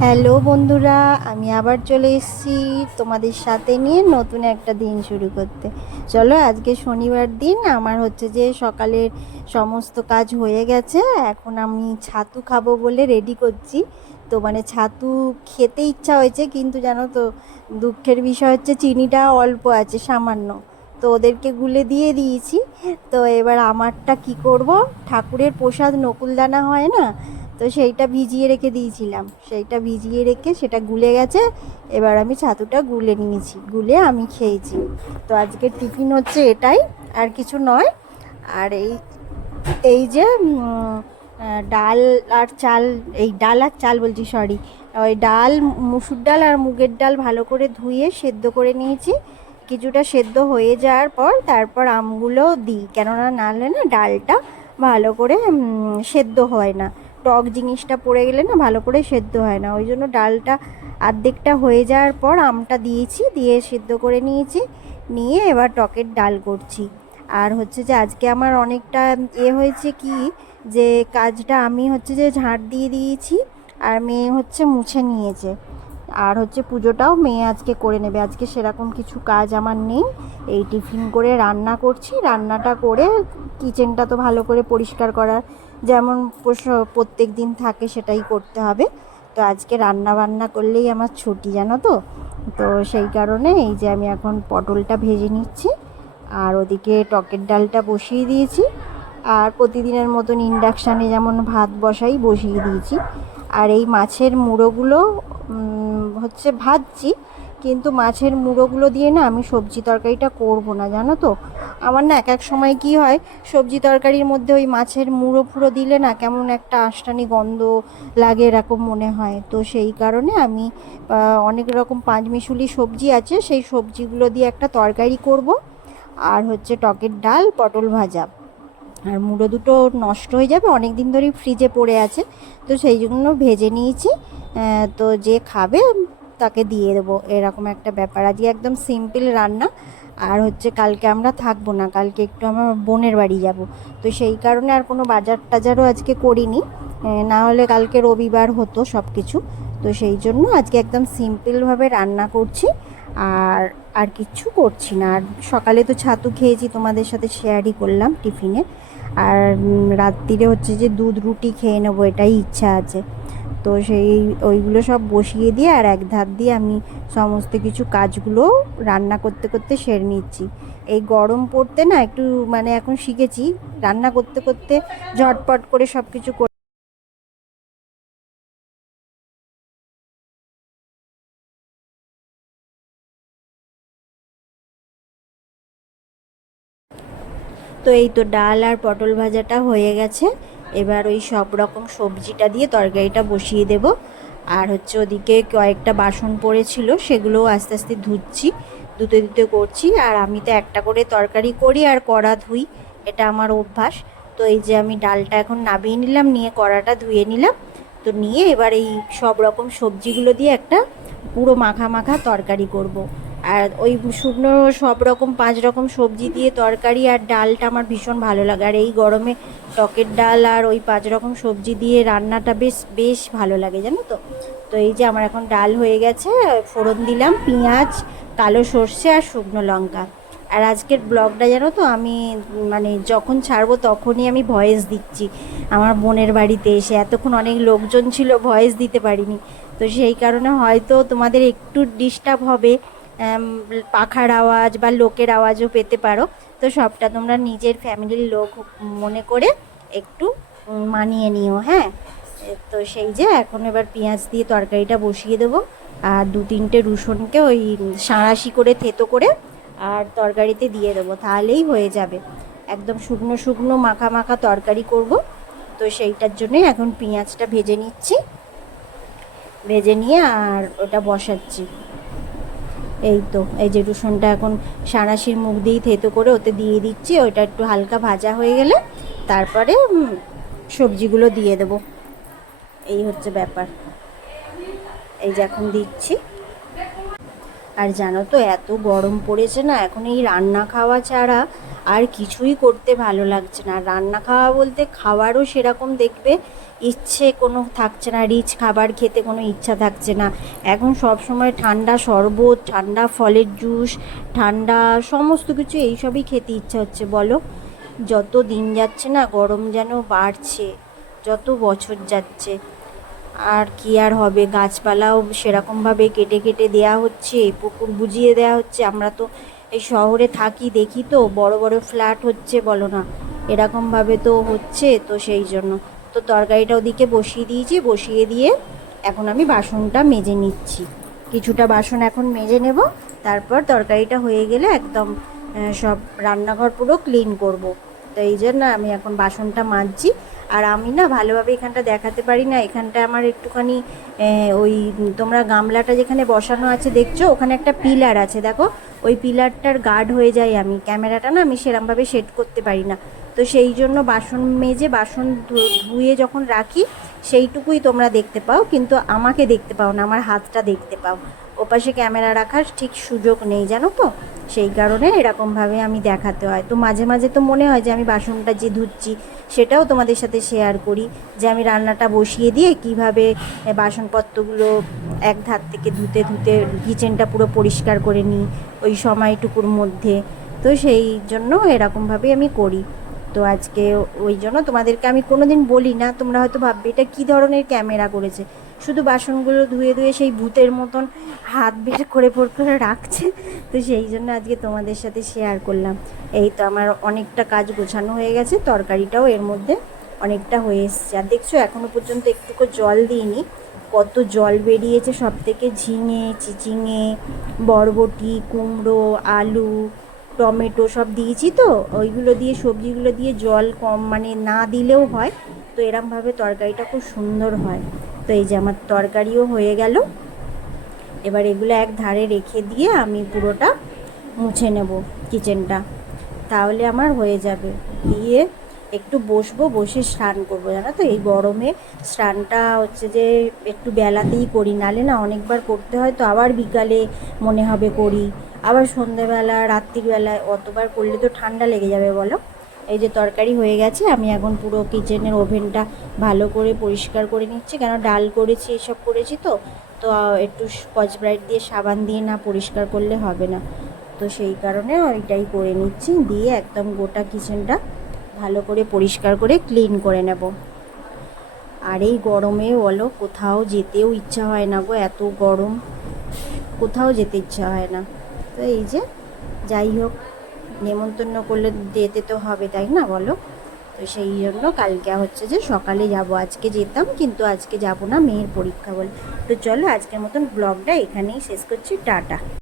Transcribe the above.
Hello বন্ধুরা, আমি আবার চলে এসেছি তোমাদের সাথে নিয়ে নতুন একটা দিন শুরু করতে। চলো, আজকে শনিবার দিন। আমার হচ্ছে যে সকালের সমস্ত কাজ হয়ে গেছে। এখন আমি ছাতু খাবো বলে রেডি করছি। তো মানে ছাতু খেতে ইচ্ছা হয়েছে, কিন্তু জানো তো দুঃখের বিষয় হচ্ছে চিনিটা অল্প আছে, সামান্য। তো ওদেরকে গুলে দিয়ে দিয়েছি। তো এবার আমারটা কি করব, ঠাকুরের প্রসাদ নকুলদানা হয় না, তো সেইটা ভিজিয়ে রেখে দিয়েছিলাম, সেইটা ভিজিয়ে রেখে সেটা গুলে গেছে। এবার আমি ছাতুটা গুলে নিয়েছি, গুলে আমি খেয়েছি। তো আজকের টিফিন হচ্ছে এটাই, আর কিছু নয়। আর এই এই যে ডাল আর চাল, এই ডাল আর চাল বলছি, সরি, ওই ডাল, মুসুর ডাল আর মুগের ডাল ভালো করে ধুয়ে সেদ্ধ করে নিয়েছি। কিছুটা সেদ্ধ হয়ে যাওয়ার পর তারপর আমগুলো দিই, কেননা নাহলে না ডালটা ভালো করে সেদ্ধ হয় না। টক জিনিসটা পড়ে গেলে না ভালো করে সেদ্ধ হয় না, ওই জন্য ডালটা আর্ধেকটা হয়ে যাওয়ার পর আমটা দিয়েছি, দিয়ে সেদ্ধ করে নিয়েছি। নিয়ে এবার টকের ডাল করছি। আর হচ্ছে যে আজকে আমার অনেকটা হয়েছে কি, যে কাজটা আমি হচ্ছে যে ঝাঁট দিয়ে দিয়েছি, আর মেয়ে হচ্ছে মুছে নিয়েছে। আর হচ্ছে পুজোটাও মেয়ে আজকে করে নেবে, আজকে সেরকম কিছু কাজ আমার নেই। এই টিফিন করে রান্না করছি, রান্নাটা করে কিচেনটা তো ভালো করে পরিষ্কার করার যেমন প্রত্যেক দিন থাকে সেটাই করতে হবে। তো আজকে রান্না বান্না করলেই আমার ছুটি, জানো তো। তো সেই কারণে এই যে আমি এখন পটলটা ভেজে নিচ্ছি, আর ওদিকে টকের ডালটা বসিয়ে দিয়েছি। আর প্রতিদিনের মতন ইন্ডাকশানে যেমন ভাত বসাই, বসিয়ে দিয়েছি। আর এই মাছের মুড়োগুলো হচ্ছে ভাজছি, কিন্তু মাছের মুড়োগুলো দিয়ে না আমি সবজি তরকারিটা করব না, জানো তো। আমার না এক এক সময় কি হয়, সবজি তরকারির মধ্যে ওই মাছের মুড়ো ফুড়ো দিলে না কেমন একটা আষ্টানি গন্ধ লাগে, এরকম মনে হয়। তো সেই কারণে আমি অনেক রকম পাঁচমিশুলি সবজি আছে, সেই সবজিগুলো দিয়ে একটা তরকারি করব। আর হচ্ছে টকের ডাল, পটল ভাজা। আর মুড়ো দুটো নষ্ট হয়ে যাবে, অনেক দিন ধরেই ফ্রিজে পড়ে আছে, তো সেই জন্য ভেজে নিয়েছি। তো যে খাবে তাকে দিয়ে দেবো, এরকম একটা ব্যাপার। আজকে একদম সিম্পল রান্না। আর হচ্ছে কালকে আমরা থাকবো না, কালকে একটু আমার বোনের বাড়ি যাব। তো সেই কারণে আর কোনো বাজার টাজারও আজকে করিনি, না হলে কালকে রবিবার হতো সব কিছু। তো সেই জন্য আজকে একদম সিম্পলভাবে রান্না করছি। আর আর কিচ্ছু করছি না। আর সকালে তো ছাতু খেয়েছি, তোমাদের সাথে শেয়ারই করলাম টিফিনে। আর রাত্রিরে হচ্ছে যে দুধ রুটি খেয়ে নেবো, এটাই ইচ্ছা আছে। তো সেই ওইগুলো সব বসিয়ে দিয়ে আর এক ধার দিয়ে আমি সমস্ত কিছু কাজগুলো রান্না করতে করতে সেরে নিচ্ছি। এই গরম পড়তে না একটু মানে এখন শিখেছি রান্না করতে করতে ঝটপট করে সব কিছু। তো এই তো ডাল আর পটল ভাজাটা হয়ে গেছে। এবার ওই সব রকম সবজিটা দিয়ে তরকারিটা বসিয়ে দেব। আর হচ্ছে ওদিকে কয়েকটা বাসন পড়েছিল, সেগুলোও আস্তে আস্তে ধুচ্ছি, ধুতে ধুতে করছি। আর আমি তো একটা করে তরকারি করি আর কড়া ধুই, এটা আমার অভ্যাস। তো এই যে আমি ডালটা এখন নামিয়ে নিলাম, নিয়ে কড়াটা ধুয়ে নিলাম। তো নিয়ে এবার এই সব রকম সবজিগুলো দিয়ে একটা পুরো মাখা মাখা তরকারি করব। আর ওই শুকনো সব রকম 5 রকম সবজি দিয়ে তরকারি আর ডালটা আমার ভীষণ ভালো লাগে। আর এই গরমে টকের ডাল আর ওই 5 রকম সবজি দিয়ে রান্নাটা বেশ বেশ ভালো লাগে, জানো তো। তো এই যে আমার এখন ডাল হয়ে গেছে, ফোড়ন দিলাম পেঁয়াজ, কালো সর্ষে আর শুকনো লঙ্কা। আর আজকের ব্লগটা জানো তো আমি মানে যখন ছাড়বো তখনই আমি ভয়েস দিচ্ছি আমার বোনের বাড়িতে এসে। এতক্ষণ অনেক লোকজন ছিল, ভয়েস দিতে পারিনি। তো সেই কারণে হয়তো তোমাদের একটু ডিস্টার্ব হবে, পাখার আওয়াজ বা লোকের আওয়াজও পেতে পারো। তো সবটা তোমরা নিজের ফ্যামিলির লোক মনে করে একটু মানিয়ে নিও, হ্যাঁ। তো সেই যে এখন এবার পেঁয়াজ দিয়ে তরকারিটা বসিয়ে দেবো। আর 2-3টে রসুনকে ওই সাঁড়াশি করে থেতো করে আর তরকারিতে দিয়ে দেবো, তাহলেই হয়ে যাবে। একদম শুকনো শুকনো মাখা মাখা তরকারি করব। তো সেইটার জন্যই এখন পেঁয়াজটা ভেজে নিচ্ছি, ভেজে নিয়ে আর ওটা বসাচ্ছি। এই তো এই যে রসুনটা এখন সাঁড়াশির মুখ দিয়েই থেতো করে ওতে দিয়ে দিচ্ছি, ওইটা একটু হালকা ভাজা হয়ে গেলে তারপরে সবজিগুলো দিয়ে দেবো। এই হচ্ছে ব্যাপার, এই যে এখন দিচ্ছি। আর জানো তো এত গরম পড়েছে না, এখন এই রান্না খাওয়া ছাড়া আর কিছুই করতে ভালো লাগছে না। রান্না খাওয়া বলতে খাওয়ারও সেরকম দেখবে ইচ্ছে কোনো থাকছে না, রিচ খাবার খেতে কোনো ইচ্ছা থাকছে না। এখন সব সময় ঠান্ডা শরবত, ঠান্ডা ফলের জুস, ঠান্ডা সমস্ত কিছু এইসবই খেতে ইচ্ছা হচ্ছে বলো। যত দিন যাচ্ছে না গরম যেন বাড়ছে, যত বছর যাচ্ছে। আর কি আর হবে, গাছপালাও সেরকমভাবে কেটে কেটে দেয়া হচ্ছে, পুকুর বুজিয়ে দেয়া হচ্ছে। আমরা তো এই শহরে থাকি, দেখি তো বড় বড় ফ্ল্যাট হচ্ছে বলো না, এরকমভাবে তো হচ্ছে। তো সেই জন্য তো তরকারিটা ওদিকে বসিয়ে দিয়েছি, বসিয়ে দিয়ে এখন আমি বাসনটা মেজে নিচ্ছি। কিছুটা বাসন এখন মেজে নেব, তারপর তরকারিটা হয়ে গেলে একদম সব রান্নাঘর পুরো ক্লিন করব। তো এই জন্য আমি এখন বাসনটা মাজছি। আর আমি না ভালোভাবে এখানটা দেখাতে পারি না, এখানটা আমার একটুখানি ওই তোমরা গামলাটা যেখানে বসানো আছে দেখছো, ওখানে একটা পিলার আছে দেখো, ওই পিলারটার গার্ড হয়ে যাই আমি। ক্যামেরাটা না আমি সেরমভাবে সেট করতে পারি না। তো সেই জন্য বাসন মেজে বাসন ধুয়ে যখন রাখি সেইটুকুই তোমরা দেখতে পাও, কিন্তু আমাকে দেখতে পাও না, আমার হাতটা দেখতে পাও। ওপাশে ক্যামেরা রাখার ঠিক সুযোগ নেই জানো তো, সেই কারণে এরকমভাবে আমি দেখাতে হয়। তো মাঝে মাঝে তো মনে হয় যে আমি বাসনটা যে ধুচ্ছি সেটাও তোমাদের সাথে শেয়ার করি, যে আমি রান্নাটা বসিয়ে দিয়ে কিভাবে বাসনপত্রগুলো এক ধার থেকে ধুতে ধুতে কিচেনটা পুরো পরিষ্কার করে নিই ওই সময়টুকুর মধ্যে। তো সেই জন্য এরকমভাবেই আমি করি। তো আজকে ওই জন্য তোমাদেরকে আমি কোনো দিন বলি না, তোমরা হয়তো ভাববে এটা কী ধরনের ক্যামেরা করেছে, শুধু বাসনগুলো ধুয়ে ধুয়ে সেই ভূতের মতন হাত বের করে ভোর করে রাখছে। তো সেই জন্য আজকে তোমাদের সাথে শেয়ার করলাম। এই তো আমার অনেকটা কাজ গোছানো হয়ে গেছে, তরকারিটাও এর মধ্যে অনেকটা হয়ে এসছে। আর দেখছো এখনও পর্যন্ত একটুকু জল দিইনি, কত জল বেরিয়েছে সব থেকে। ঝিঙে, চিচিঙে, বরবটি, কুমড়ো, আলু, টমেটো সব দিয়েছি, তো ওইগুলো দিয়ে সবজিগুলো দিয়ে জল কম মানে না দিলেও হয়। তো এরমভাবে তরকারিটা খুব সুন্দর হয়। তো এই যে আমার তরকারিও হয়ে গেল, এবার এগুলো এক ধারে রেখে দিয়ে আমি পুরোটা মুছে নেব কিচেনটা, তাহলে আমার হয়ে যাবে। দিয়ে একটু বসবো, বসে স্নান করবো। জানো তো এই গরমে স্নানটা হচ্ছে যে একটু বেলাতেই করি, নালে না অনেকবার করতে হয়, তো আবার বিকালে মনে হবে করি, আবার সন্ধেবেলা রাত্রিবেলায়, অতবার করলে তো ঠান্ডা লেগে যাবে বলো। এই যে তরকারি হয়ে গেছে, আমি এখন পুরো কিচেনের ওভেনটা ভালো করে পরিষ্কার করে নিচ্ছি, কেন ডাল করেছি এসব করেছি তো। তো একটু স্কচ ব্রাইট দিয়ে সাবান দিয়ে না পরিষ্কার করলে হবে না। তো সেই কারণে ওইটাই করে নিচ্ছি, দিয়ে একদম গোটা কিচেনটা ভালো করে পরিষ্কার করে ক্লিন করে নেব। আর এই গরমে বলো কোথাও যেতেও ইচ্ছা হয় না গো, এত গরম, কোথাও যেতে ইচ্ছা হয় না। তো এই যে যাই হোক, নেমন্তন্ন করলে যেতে তো হবে তাই না বলো। তো সেই জন্য কালকে হচ্ছে যে সকালে যাব, আজকে যেতাম কিন্তু আজকে যাব না, মেয়ের পরীক্ষা বলে। তো চলো আজকের মতন ব্লগটা এখানেই শেষ করছি, টাটা।